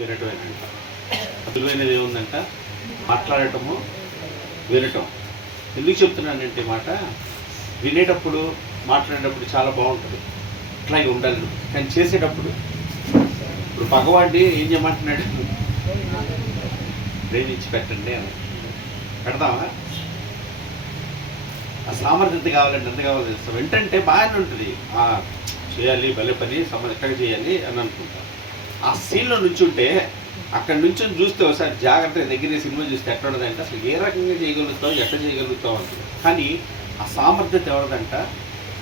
వినటమేనంట. విలువైనది ఏముందంట? మాట్లాడటము, వినటం. ఎందుకు చెప్తున్నానంటే మాట, వినేటప్పుడు మాట్లాడేటప్పుడు చాలా బాగుంటుంది, ఇట్లాగే ఉండాలి. కానీ చేసేటప్పుడు ఇప్పుడు భగవాన్ని ఏం చేయమంటున్నాడు? ప్రేమించి పెట్టండి అని. పెడతామా? ఆ సామర్థ్యత కావాలండి, ఎంత కావాలో తెలుస్తాం. వెంటంటే బాగానే ఉంటుంది, చేయాలి భలే పని ఎక్కడ చేయాలి అని అనుకుంటాం. ఆ సీన్లో నుంచుంటే అక్కడ నుంచి చూస్తే ఒకసారి జాగ్రత్తగా దగ్గర సినిమా చూస్తే ఎట్లా ఉండదంటే అసలు ఏ రకంగా చేయగలుగుతావు, ఎట్లా చేయగలుగుతావు అంటుంది. కానీ ఆ సామర్థ్యత ఎవరిదంట?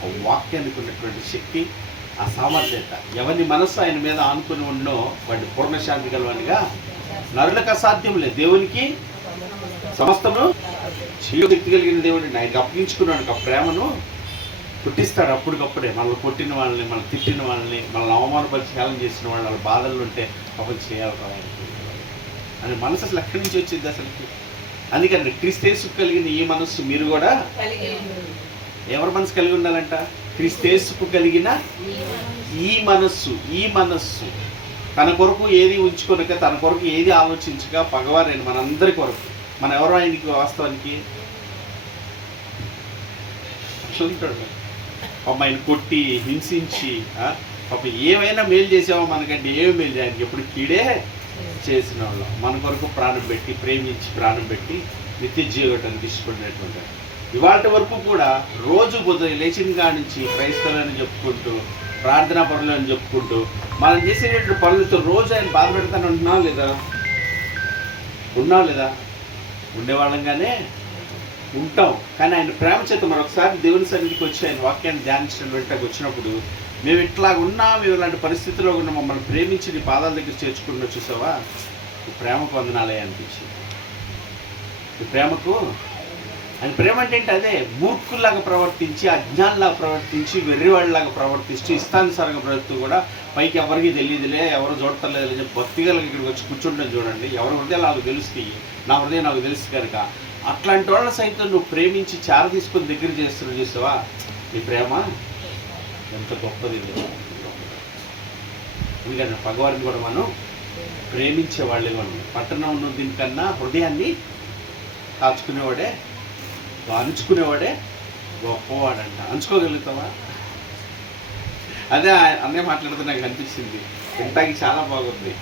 ఆ వాక్యానికి ఉన్నటువంటి శక్తి, ఆ సామర్థ్యత. ఎవరి మనస్సు ఆయన మీద ఆనుకుని ఉన్నో వాడిని పూర్ణశాంతి గలవానిగా నరులకు అసాధ్యం లేదు, దేవునికి సమస్తము శక్తి కలిగిన దేవుడిని ఆయనకి అప్పగించుకున్నాడు. ఆ ప్రేమను పుట్టిస్తాడు అప్పటికప్పుడే. మనల్ని కొట్టిన వాళ్ళని, మనం తిట్టిన వాళ్ళని, మనల్ని అవమానపరిచి హేళన చేసిన వాళ్ళ బాధలు ఉంటే పాపం చేయాలి అని మనసు అసలు ఎక్కడి నుంచి వచ్చింది అసలుకి? అందుకని క్రీస్తేసు కలిగిన ఈ మనస్సు మీరు కూడా ఎవరి మనసు కలిగి ఉండాలంట? క్రీస్తేసుకు కలిగిన ఈ మనస్సు తన కొరకు ఏది ఉంచుకొనక, తన కొరకు ఏది ఆలోచించక, పగవారైన మనందరి కొరకు. మన ఎవరో ఆయనకి వాస్తవానికి ఉంటాడు. పాప ఆయన కొట్టి హింసించి పాప ఏమైనా మేలు చేసావో మనకంటే ఏమి మేలు చేయడానికి ఎప్పుడు కీడే చేసిన వాళ్ళం. మన కొరకు ప్రాణం పెట్టి, ప్రేమించి ప్రాణం పెట్టి నిత్య జీవితానికి ఇష్టపడినటువంటి ఇవాళ వరకు కూడా రోజు పొద్దున లేచిన కాడి నుంచి క్రైస్తవులని చెప్పుకుంటూ, ప్రార్థనా పనులు అని చెప్పుకుంటూ మనం చేసేటువంటి పనులతో రోజు ఆయన బాధపెడతాను ఉంటున్నావు లేదా? ఉండేవాళ్ళంగానే ఉంటాం. కానీ ఆయన ప్రేమ చేత మరొకసారి దేవుని సన్నిధికి వచ్చి ఆయన వాక్యాన్ని ధ్యానించడం వెంటనే వచ్చినప్పుడు మేము ఇట్లా ఉన్నా, మేము ఇలాంటి పరిస్థితిలో ఉన్న మమ్మల్ని ప్రేమించి నీ పాదాల దగ్గర చేర్చుకుంటూ చూసావా, ఈ ప్రేమకు వందనాలే అనిపించింది. ఈ ప్రేమకు ఆయన ప్రేమ అంటే అదే, మూర్ఖుల్లాగా ప్రవర్తించి, అజ్ఞానంలాగా ప్రవర్తించి, వెర్రివాళ్ళలాగా ప్రవర్తిస్తూ, ఇష్టానుసారంగా ప్రవర్తిస్తూ కూడా పైకి ఎవరికి తెలియదులే, ఎవరు చూడటలేదు అని చెప్పి భక్తిగా ఇక్కడికి వచ్చి కూర్చుంటాను చూడండి. ఎవరి హృదయాలు నాకు తెలుస్తాయి, నా హృదయం నాకు తెలుసు కనుక అట్లాంటి వాళ్ళ సైతం నువ్వు ప్రేమించి చార తీసుకొని దగ్గర చేస్తున్నావు. చూసావా నీ ప్రేమ ఎంత గొప్పది. ఎందుకంటే భగవాన్ని కూడా మనం ప్రేమించే వాళ్ళే. మనం పట్టణం ఉన్న దీనికన్నా హృదయాన్ని కాచుకునేవాడే, అంచుకునేవాడే గొప్పవాడంట. అంచుకోగలుగుతావా? అదే అన్నీ మాట్లాడితే నాకు అనిపించింది, వింటానికి చాలా బాగుంది.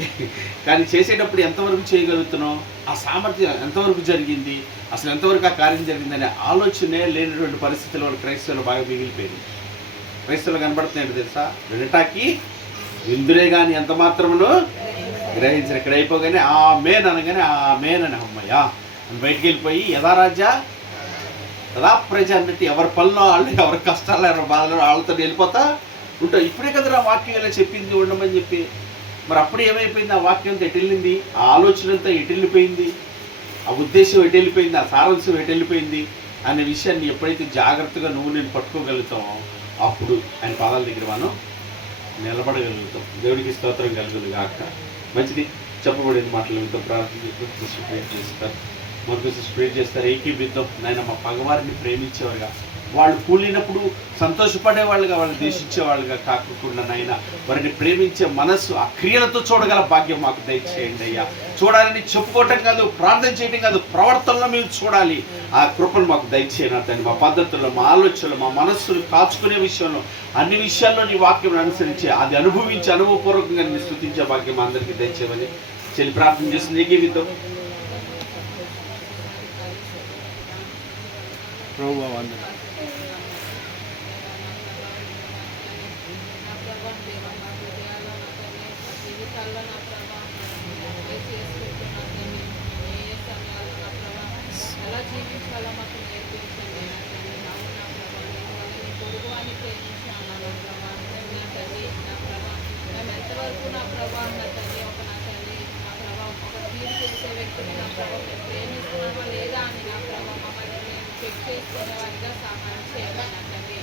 కానీ చేసేటప్పుడు ఎంతవరకు చేయగలుగుతున్నావు, ఆ సామర్థ్యం ఎంతవరకు జరిగింది, అసలు ఎంతవరకు ఆ కార్యం జరిగిందనే ఆలోచనే లేనటువంటి పరిస్థితుల్లో క్రైస్తవులు బాగా మిగిలిపోయింది. క్రైస్తవులు కనబడుతున్నాయంటే తెలుసా, వినటానికి విందులే కానీ ఎంత మాత్రమును గ్రహించరు. ఇక్కడ అయిపోగానే ఆమేన్ అనగానే ఆమేన్ అని అమ్మయ్యా అని బయటికి వెళ్ళిపోయి యథారాజ్య యథా ప్రజ అన్నట్టు ఎవరి పనులు వాళ్ళు, ఎవరి కష్టాలు, ఎవరి బాధలు వాళ్ళతో వెళ్ళిపోతా ఉంటాం. ఇప్పుడే కదా ఆ వాక్యం ఇలా చెప్పింది ఉండమని చెప్పి. మరి అప్పుడు ఏమైపోయింది? ఆ వాక్యంతో ఎటెళ్ళింది, ఆ ఆలోచనంతా ఎటెళ్ళిపోయింది, ఆ ఉద్దేశం ఎటెళ్ళిపోయింది, ఆ సారాంశం ఎటెళ్ళిపోయింది అనే విషయాన్ని ఎప్పుడైతే జాగ్రత్తగా నేను పట్టుకోగలుగుతామో అప్పుడు ఆయన పాదాల దగ్గర మనం నిలబడగలుగుతాం. దేవుడికి స్తోత్రం కలుగుతుంది కాక. మంచిది, చెప్పబడిన మాటలు మీతో ప్రార్థన చేస్తారు, మనకు స్ప్రేట్ చేస్తారు. ఏకీభిద్దాం. నాయన మా పగవారిని ప్రేమించేవారుగా, వాళ్ళు కూలినప్పుడు సంతోషపడేవాళ్ళుగా, వాళ్ళు ద్వేషించేవాళ్ళుగా కాకుండా నాయన వారిని ప్రేమించే మనస్సు ఆ క్రియలతో చూడగల భాగ్యం మాకు దయచేయండి అయ్యా. చూడాలని చెప్పుకోవటం కాదు, ప్రార్థన చేయటం కాదు, ప్రవర్తనలో మీరు చూడాలి. ఆ కృపను మాకు దయచేయను తండ్రి. మా పద్ధతుల్లో, మా ఆలోచనలు, మా మనస్సును కాచుకునే విషయంలో, అన్ని విషయాల్లో నీ వాక్యం అనుసరించి అది అనుభవించి అనుభవపూర్వకంగా నీ స్తుతించే భాగ్యం అందరికీ దయచేయమని చెల్లి ప్రార్థన చేస్తుంది. ఏకీవిద్దాం. ఎలా జీవించాలో మాకు నేర్పించండి. పొరుగు అని ప్రేమించాను నా ప్రభావ, నా తల్లి, నా ప్రభావ మేము ఎంతవరకు నా ప్రభావ, నా తల్లి నా ప్రభావ ఒక తీరు చేసే వ్యక్తిని నా ప్రభావ మేము ప్రేమిస్తున్నామా లేదా అని నా ప్రభావ మమ్మల్ని మేము చెక్ చేసుకునేవారిగా సహాయం చేయాలి. నా తల్లి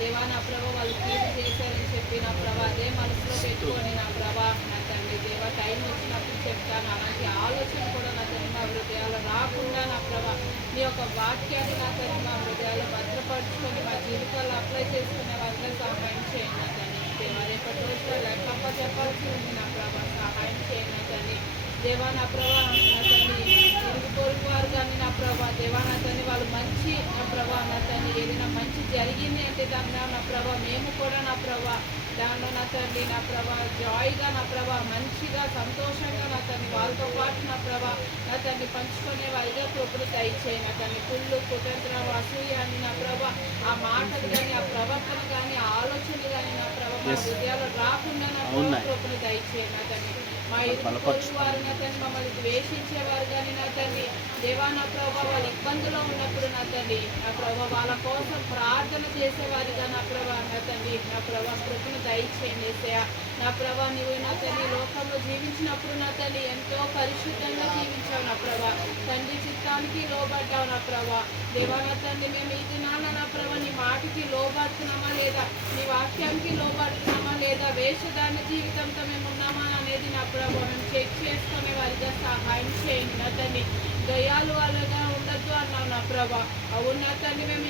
దేవా, నా ప్రభావ వాళ్ళు తీరు చేశారని చెప్పి నా ప్రభావ అదే మనసులో పెట్టుకొని నా ప్రభావ నా తండ్రి దేవా టైం వచ్చినప్పుడు చెప్తాను. అలాంటి ఆలోచన కూడా నా తల్లి మా హృదయాలు రాకుండా నా ప్రభావ మీ యొక్క వాక్యాన్ని నా తల్లి మా హృదయాలు భద్రపరుచుకొని మా జీవితాల్లో అప్లై చేసుకునే వారిగా సహాయం చేయండి. నా తల్లి దేవా రేపటి రోజుల్లో లెక్కప్ప చెప్పాల్సి ఉంది నా ప్రభావ, సహాయం చేయండి. నా తల్లి దేవా నా ప్రభా నా తండ్రి ఇరుగు పొరుగు వారు కానీ నా ప్రభా దేవా నా తండ్రి వాళ్ళు మంచి నా ప్రభా నా తండ్రి ఏదైనా మంచి జరిగింది అంటే దానిలో నా ప్రభా మేము కూడా నా ప్రభా దానిలో నా తండ్రి నా ప్రభా జాయ్గా నా ప్రభా మంచిగా సంతోషంగా నా తండ్రి వాళ్ళతో పాటు నా ప్రభా నా తండ్రి పంచుకునే వారిగా కృపను దయచేయి నా తండ్రి కుళ్ళు కుతంత్రం అసూయ అని నా ప్రభా ఆ మాటలు కానీ ఆ ప్రవర్తన కానీ ఆ ఆలోచనలు కానీ నా ప్రభా మా హృదయాలు రాకుండా నా ప్రభా కృపను దయచేయి నా తండ్రి మా ఇరుగు వారు నా తండ్రి మమ్మల్ని ద్వేషించేవారు కానీ నా తండ్రి దేవా నా ప్రభా వాళ్ళ ఇబ్బందులో ఉన్నప్పుడు నా తండ్రి నా ప్రభా వాళ్ళ కోసం ప్రార్థన చేసేవారిగా నా ప్రభా నా తండ్రి నా ప్రభా కృపను దయచేయండి యేసయ్యా నా ప్రభా నీవు నా తండ్రి లోకంలో జీవించినప్పుడు నా తండ్రి ఎంతో పరిశుద్ధంగా జీవించావు నా ప్రభా తండ్రి చిత్తానికి లోబడ్డావు నా ప్రభా దేవా నా తండ్రి మేము ఈ దినాన నా ప్రభా నీ మాటకి లోబడుతున్నామా లేదా నీ వాక్యానికి లోబడుతున్నామా లేదా వేషధారణ జీవితంతో మేము ఉన్నామా అనేది నా ప్రభా మేము చెక్ చేసుకునే వారిగా సహాయం చేయండి నా తండ్రి దయాలు అలాగా ఉండద్దు అన్నావు నా ప్రభా అవును నా తండ్రి మేము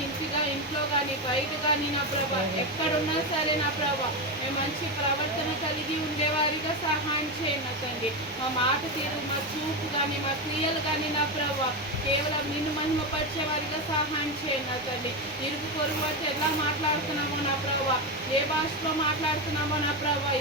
ఇంట్లో కానీ బయట కానీ నా ప్రభా ఎక్కడున్నా సరే నా ప్రభా మేము మంచి ప్రవర్తన కలిగి ఉండేవారిగా సహాయం చేయండి నా తండ్రి మా మాట తీరు మా చూపు కానీ మా క్రియలు కానీ నా ప్రభా కేవలం నిన్ను మహిమపరిచేవారిగా సహాయం చేయండి నా తండ్రి ఇరుగు పొరుగు వారితో ఎలా మాట్లాడుతున్నామో నా ప్రభా ఏ భాషలో మాట్లాడుతున్నామో నా ప్రభా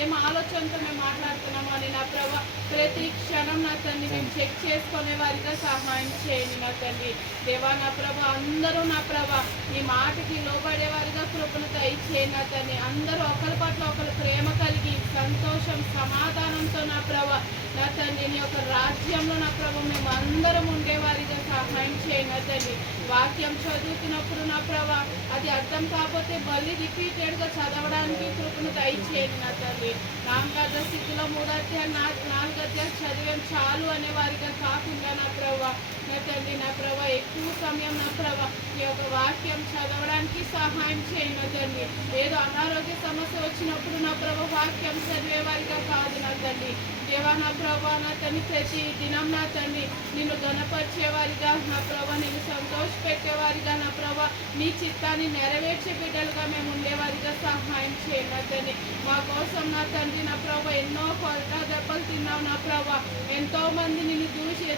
ఏం ఆలోచనతో మేము మాట్లాడుతున్నామో అని నా ప్రభా ప్రతి క్షణం నా తండ్రి మేము చెక్ చేసుకునే వారిగా సహాయం చేయండి నా తండ్రి దేవా నా ప్రభా అందరూ నా ప్రభా ఈ మాటకి లోబడేవారిగా కృపను దయచేయండి నా తండ్రి అందరూ ఒకరి పట్ల ఒకరు ప్రేమ కలిగి సంతోషం సమాధానంతో నా ప్రభా నా తండ్రి నీ యొక్క రాజ్యంలో నా ప్రభా మేము అందరం ఉండేవారిగా సహాయం చేయండి నా తండ్రి వాక్యం చదువుతున్నప్పుడు నా ప్రభా అది అర్థం కాకపోతే మళ్ళీ రిపీటెడ్గా చదవడానికి కృపను దయచేయండి నా తండ్రి నామకార్థ స్థితిలో 3 అధ్యాయం 4 అధ్యాయం చదివాం చాలు అనే వారిగా కాకుండా నా ప్రభా నా తండ్రి నా ప్రభా ఎక్కువ సమయం నా ప్రభా ఈ యొక్క వాక్యం చదవడానికి సహాయం చేయండి నా తండ్రి ఏదో అనారోగ్య సమస్య వచ్చినప్పుడు నా ప్రభా వాక్యం చదివే వారిగా కాదు నా తండ్రి దేవా నా ప్రభా నా తండ్రి ప్రతి దినం నా తండ్రి నిన్ను గణపరిచేవారిగా నా ప్రభా నిన్ను సంతోషపెట్టేవారిగా నా ప్రభా నీ చిత్తాన్ని నెరవేర్చే బిడ్డలుగా మేము ఉండేవారిగా సహాయం చేయండి నా తండ్రి మా కోసం నా తండ్రి నా ప్రభా ఎన్నో కొరట దెబ్బలు తిన్నావు నా ప్రభా ఎంతో మంది నిన్ను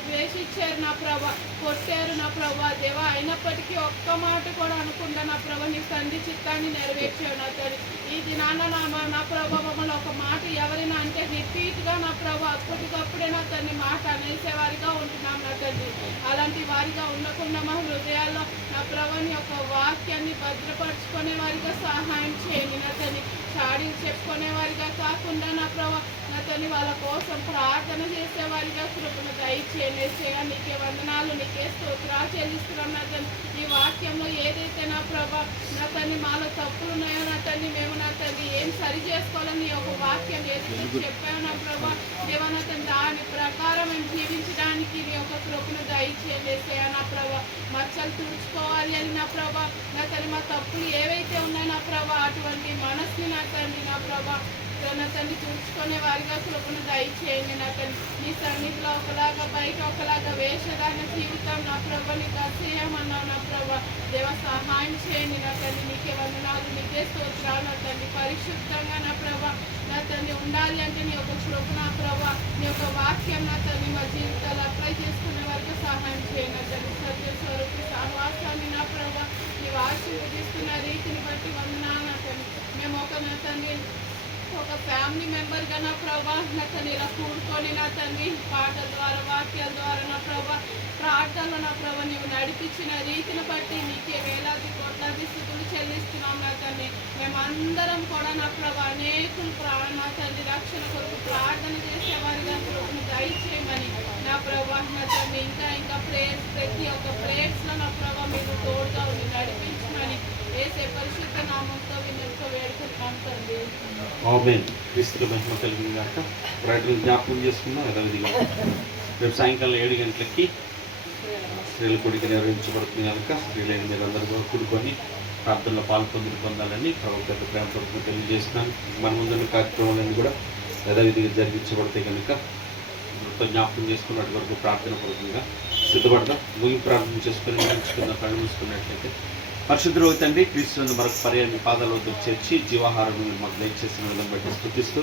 ద్వేషించారు నా ప్రభా కొట్టారు నా ప్రభా దేవా అయినప్పటికీ ఒక్క మాట కూడా అనుకుండా నా ప్రభా నీ తండ్రి చిత్తాన్ని నెరవేర్చావు నా తండ్రి ఈ దినాన నా ప్రభా మమ్మల్ని ఒక మాట ఎవరైనా అంటే రిపీట్గా నా ప్రభా అప్పటికప్పుడే నా తండ్రి మాట అనేసేవారిగా ఉంటున్నాం నా తండ్రి అలాంటి వారిగా ఉండకుండా మా హృదయాల్లో నా ప్రభాని యొక్క వాక్యాన్ని భద్రపరుచుకునే వారిగా సహాయం చేయండి నా తండ్రి చాడీలు చెప్పుకునే వారిగా కాకుండా నా ప్రభా నా తండ్రి వాళ్ళ కోసం ప్రార్థన చేసేవారిగా కృపను దయచేయండి నీకే వందనాలు నీకే స్తోత్రాలు చెల్లిస్తున్నాం నా తండ్రి ఈ వాక్యంలో ఏదైతే నా ప్రభా నా తండ్రి మాలో తప్పులు ఉన్నాయో నా తండ్రి మేము నా తండ్రి ఏం సరి చేసుకోవాలని ఒక వాక్యం ఏదైతే చెప్పామో నా ప్రభా దేవా నా తండ్రి దాని ప్రకారం మేము జీవించడానికి నీ యొక్క కృపను దయచేయండి నా ప్రభా మచ్చలు తుడుచుకోవాలి అని నా ప్రభా నా తండ్రి మా తప్పులు ఏవైతే ఉన్నాయో నా ప్రభా అటువంటి మనసుని నా తండ్రి నా ప్రభా నా తండ్రి చూసుకునే వారిగా కృపను దయచేయండి నా తండ్రి నీ సన్నిధిలో ఒకలాగా బయట ఒకలాగా వేషధారణ జీవితం నా ప్రభా నీకు అసహ్యమన్నావు నా ప్రభా దేవ సహాయం చేయండి నా తండ్రి నీకే వందనాలు నీకే స్తోత్రాలు నా తండ్రి పరిశుద్ధంగా నా ప్రభా నా తండ్రి ఉండాలి అంటే నీ యొక్క కృప నా ప్రభా నీ యొక్క వాక్యం నా తండ్రి మా జీవితాలు అప్లై చేసుకునే వారికి సహాయం చేయండి నా తండ్రి సత్యస్వరూపి సహవాసాన్ని నా ప్రభా నీ ఆశీర్వదిస్తున్న రీతిని బట్టి వందనాలు నా తండ్రి మేము నా తండ్రి ఒక ఫ్యామిలీ మెంబర్గా నా ప్రభా నా తండ్రి ఇలా కూడుకొని నా తండ్రి పాటల ద్వారా వాక్యాల ద్వారా నా ప్రభా ప్రార్థనలో నా ప్రభా నీవు నడిపించిన రీతిని బట్టి నీకే వేలాది కోట్లాది స్థుతులు చెల్లిస్తున్నాం నా తండ్రి మేమందరం కూడా నా ప్రభా అనేకులు నా తండ్రి రక్షణ కొరకు ప్రార్థన చేసేవారిగా కృపను దయచేయమని నా ప్రభా నా తండ్రి ఇంకా ప్రేయర్స్ ప్రతి ఒక్క ప్రేయర్స్లో నా ప్రభా మీరు తోడుగా ఉండి నడిపించమని వేసే పరిశుద్ధ నామంతో విన్నతో వేడుకుంటున్నాం తండ్రి. ఆమేన్. క్రీస్తు మహిమ కలిగిన గాక. ప్రజలు జ్ఞాపకం చేసుకున్నాం యథావిధిగా రేపు సాయంకాలం 7 గంటలకి స్త్రీల కొడుకు నిర్వహించబడుతుంది కనుక స్త్రీలైన మీరందరూ కూడా కూడుకొని ప్రార్థనలో పొందాలని ప్రభుత్వ ప్రేమపూర్వకంగా తెలియజేస్తున్నాను. మన ముందున్న కార్యక్రమాలన్నీ కూడా యథావిధిగా జరిగించబడతాయి కనుక జ్ఞాపకం చేసుకున్నట్టు వరకు ప్రార్థన పూర్వకంగా సిద్ధపడదాం. ముగింపు ప్రార్థన చేసుకుని నడుచుకున్న కళ్ళు మూసుకున్నట్లయితే పరిశుద్ధుడు తండ్రి క్రీస్తు మరొక పర్యాన్ని పాదాల వద్దకు చేర్చి జీవాహారం మాకు దయచేసిన విధం బట్టి స్తుతిస్తూ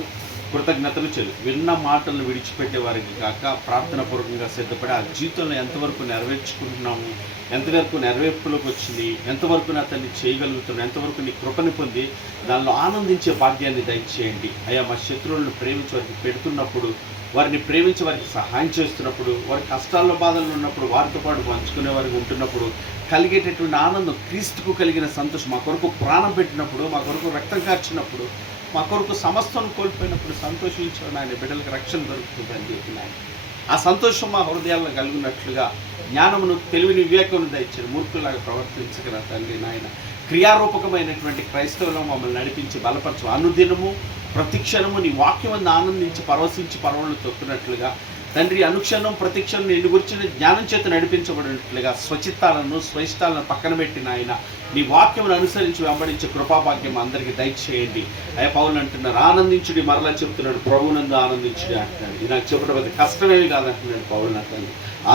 కృతజ్ఞతలు చెల్లి విన్న మాటలను విడిచిపెట్టే వారికి కాక ప్రార్థన పూర్వకంగా సిద్ధపడి ఆ జీవితంలో ఎంతవరకు నెరవేర్చుకుంటున్నాము, ఎంతవరకు నెరవేర్పులోకి వచ్చింది, ఎంతవరకు నా తల్లి చేయగలుగుతున్నాం, ఎంతవరకు నీ కృపని పొంది దానిలో ఆనందించే భాగ్యాన్ని దయచేయండి. అయ్యా మా శత్రువులను ప్రేమించి వారికి పెడుతున్నప్పుడు, వారిని ప్రేమించి వారికి సహాయం చేస్తున్నప్పుడు, వారి కష్టాల్లో బాధలు ఉన్నప్పుడు వారితో పాటు పంచుకునే వారికి ఉంటున్నప్పుడు కలిగేటటువంటి ఆనందం, క్రీస్తుకు కలిగిన సంతోషం, మా కొరకు ప్రాణం పెట్టినప్పుడు, మా కొరకు రక్తం కార్చినప్పుడు, మా కొరకు సమస్తం కోల్పోయినప్పుడు సంతోషించడం ఆయన బిడ్డలకు రక్షణ దొరుకుతుందని చెప్పిన ఆ సంతోషం మా హృదయాలను కలిగినట్లుగా జ్ఞానమును, తెలివిని, వివేకమును దయచేయండి. మూర్ఖులాగా ప్రవర్తించగల తండ్రి నాయన క్రియారూపకమైనటువంటి క్రైస్తవులను మమ్మల్ని నడిపించి బలపరచు. అనుదినము ప్రతిక్షణము నీ వాక్యమందు ఆనందించి పరవశించి పరవళ్ళు తొక్కున్నట్లుగా తండ్రి అనుక్షణం ప్రతిక్షణం నిన్ను గురించిన జ్ఞానం చేత నడిపించబడినట్లుగా స్వయిష్టాలను పక్కన పెట్టిన ఆయన నీ వాక్యమును అనుసరించి వెంబడించే కృపాభాగ్యం అందరికీ దయచేయండి. అయ్యా పౌలు అంటున్నారు ఆనందించుడి, మరలా చెప్తున్నాడు ప్రభువునందు ఆనందించుడి అంటున్నాడు. ఇది నాకు చెప్పడం కష్టమేమి కాదంటున్నాడు పౌలు. నాకు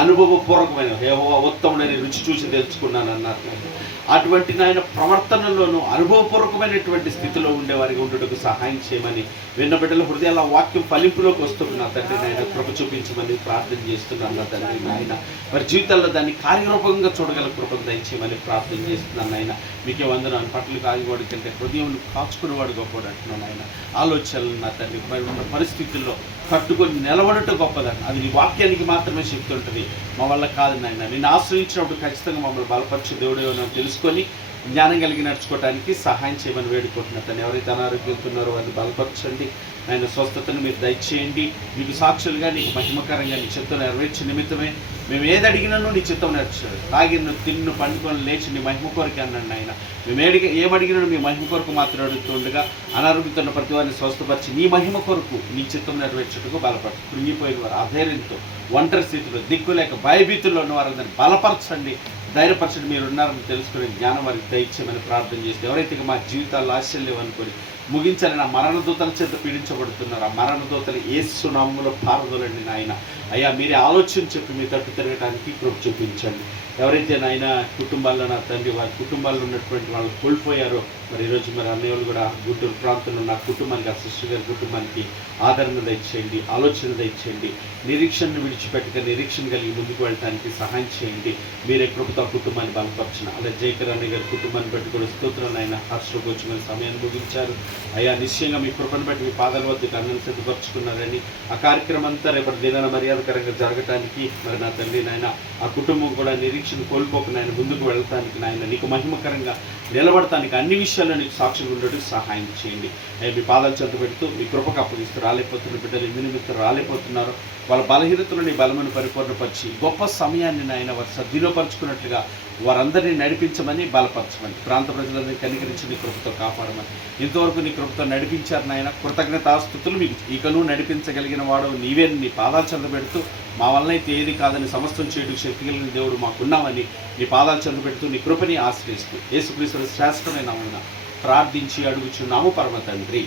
అనుభవపూర్వకమైన యెహోవా ఉత్తముడని రుచి చూసి తెలుసుకున్నాను అన్నారు. అటువంటి నాయన ప్రవర్తనలోనూ అనుభవపూర్వకమైనటువంటి స్థితిలో ఉండేవారికి ఉండటకు సహాయం చేయమని విన్న బిడ్డల హృదయాల వాక్యం ఫలింపులోకి వస్తుంది నా తండ్రి నాయన కృప చూపించమని ప్రార్థన చేస్తున్నాను నా తండ్రి నాయన. వారి జీవితాల్లో దాన్ని కార్యరూపంగా చూడగల కృపను దయచేయమని ప్రార్థన చేస్తున్నాను నాయన. మీకే వందనాలు. పట్ల కాగివాడి కంటే హృదయం కాచుకునేవాడు గొప్పవాడు అంటున్నాను ఆయన. ఆలోచనలు నా తండ్రి మరి ఉన్న పరిస్థితుల్లో కట్టుకొని నిలబడటం గొప్పదని, అది నీ వాక్యానికి మాత్రమే శక్తి ఉంటుంది, మా వల్ల కాదు నాయన. నేను ఆశ్రయించినప్పుడు ఖచ్చితంగా మమ్మల్ని బలపరిచే దేవుడే తెలుసుకొని జ్ఞానం కలిగి నడుచుకోవడానికి సహాయం చేయమని వేడుకుంటున్నాను. తను ఎవరైతే అనారోగ్యంతో ఉన్నారో వారిని బలపరచండి ఆయన. స్వస్థతను మీరు దయచేయండి. మీకు సాక్షులుగా నీకు మహిమకరంగా నీ చిత్తం నెరవేర్చే నిమిత్తమే మేము ఏది అడిగినానో నీ చిత్తం నెరవేర్చాడు. తాగిన తిన్ను పండుకొని లేచి నీ మహిమ కొరకు అన్నాడు ఆయన. మేము ఏమడిగినానో మీ మహిమ కొరకు మాత్రం అడుగుతుండగా అనారోగ్యంతో ఉన్న ప్రతి వారిని స్వస్థపరిచి నీ మహిమ కొరకు నీ చిత్తం నెరవేర్చుటకు బలపరచు. కృంగిపోయిన వారు అధైర్యంతో ఒంటరి స్థితిలో దిక్కులేక భయభీతుల్లో ఉన్న వారందరినీ బలపరచండి, ధైర్యపరచండి. మీరు ఉన్నారని తెలుసుకునే జ్ఞానం వారికి దయచేయమని ప్రార్థన చేస్తే ఎవరైతే మా జీవితాల్లో ఆశలు లేవనుకొని ముగించాలని ఆ మరణదూతల చేత పీడించబడుతున్నారు, ఆ మరణదూతలు యేసు నామములో పారదోలండి నాయన. అయ్యా మీరే ఆలోచన చెప్పి మీ తట్టు తిరగడానికి కృప చూపించండి. ఎవరైతే నాయన కుటుంబాల్లో నా తండ్రి వారి కుటుంబాల్లో ఉన్నటువంటి వాళ్ళు కోల్పోయారో మరి ఈరోజు మరి అన్నయ్యలు కూడా గుంటూరు ప్రాంతంలో నా కుటుంబానికి ఆ సిస్టర్ గారి కుటుంబానికి ఆదరణ దయచేయండి, ఆలోచన దయచేయండి. నిరీక్షణను విడిచిపెట్టక నిరీక్షణ కలిగి ముందుకు వెళ్ళడానికి సహాయం చేయండి. మీరే కృపతో ఆ కుటుంబాన్ని బలపరచిన అలా జయకర్ అన్నయ్య గారి కుటుంబాన్ని బట్టి కూడా స్తోత్రాలు ఆయన. హాస్టల్కి వచ్చి మరి సమయాన్ని ముగించారు అయ్యా. నిశ్చయంగా మీ కృపను బట్టి మీ పాదాల వద్దకు అన్నం సిద్ధపరచుకున్నారని ఆ కార్యక్రమం అంతా రేపటి దినాన మర్యాదకరంగా జరగటానికి మరి నా తండ్రి నాయన ఆ కుటుంబం కూడా నిరీక్షణ కోల్పోకుండా ఆయన ముందుకు వెళ్ళటానికి నాయన నీకు మహిమకరంగా నిలబడటానికి అన్ని విషయాల్లో నీకు సాక్షిగా ఉండడానికి సహాయం చేయండి. మీ పాదాలు చెంత పెడుతూ మీ కృపకు అప్పగిస్తూ రాలేకపోతున్న బిడ్డలు ఎన్ని నిమిత్తం రాలేకపోతున్నారో వాళ్ళ బలహీనతను నీ బలమును పరిపూర్ణపరిచి గొప్ప సమయాన్ని నాయన వారు సద్వినియోగపరుచుకున్నట్లుగా వారందరినీ నడిపించమని బలపరచమని ప్రాంత ప్రజలందరినీ కనికరించి నీ కృపతో కాపాడమని ఇంతవరకు నీ కృపతో నడిపించారు నాయన. కృతజ్ఞతాస్తుతులు మీకు ఇకను నడిపించగలిగిన వాడు నీవే. నీ పాదాలు చెంత పెడుతూ మా వలన అయితే ఏది కాదని సమస్తం చేయడానికి శక్తి కలిగిన దేవుడు మాకున్నామని నీ పాదాలు చెంత పెడుతూ నీ కృపని ఆశ్రయిస్తూ యేసుక్రీస్తు శ్రేష్టమైన నామమున ప్రార్థించి అడుగుచున్నాము పరమ తండ్రి,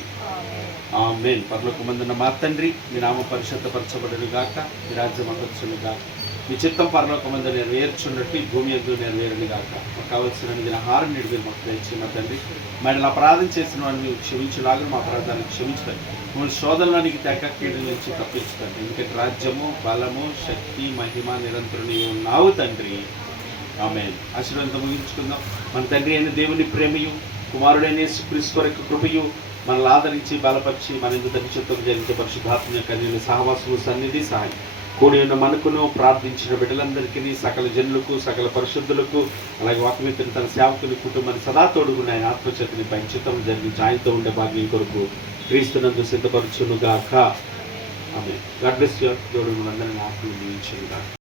ఆమేన్. పరలోకమందున్న మా తండ్రి మీ నామం పరిశుద్ధపరచబడును గాక, మీ రాజ్యం వచ్చును గాక, మీ చిత్తం పరలోకమందు నెరవేర్చున్నట్టు ఈ భూమి యందు నెరవేరును గాక. మాకు కావలసిన ఆహారం నీడు మీరు మాకు దయచేయండి మా తండ్రి. మరి అపరాధం చేసిన వాడిని మీరు క్షమించలాగా మా అపరాధాన్ని క్షమించండి. మమ్మల్ని శోధనలోనికి తెగ కీడు నుంచి తప్పించండి. ఎందుకంటే రాజ్యము, బలము, శక్తి, మహిమ నిరంతరం నీవు ఉన్నావు తండ్రి, ఆమేన్. ఆశీర్వాదంతో ముగించుకుందాం. మన తండ్రి అయిన దేవుని ప్రేమయు కుమారుడైన యేసుక్రీస్తు కొరకు కృపయు మనల్ని ఆదరించి బలపరిచి మన ఎందుకు తగ్గించడం జరిగితే పరిశుద్ధాత్మ యొక్క నేను సహవాసము సన్నిధి సహాయం కూడి ఉన్న మనకును ప్రార్థించిన బిడ్డలందరికీ సకల జనులకు సకల పరిశుద్ధులకు అలాగే వాక్యమిత్రుని తన సేవకుని కుటుంబాన్ని సదా తోడుకుని ఆయన ఆత్మచేతని పంచితం జరిగించి ఆయనతో ఉండే భాగ్యం కొరకు క్రీస్తునందు సిద్ధపరచునుగాక. ఆమేన్. God bless you. దేవుడు మనందరిని ఆత్మను దీవించునుగాక.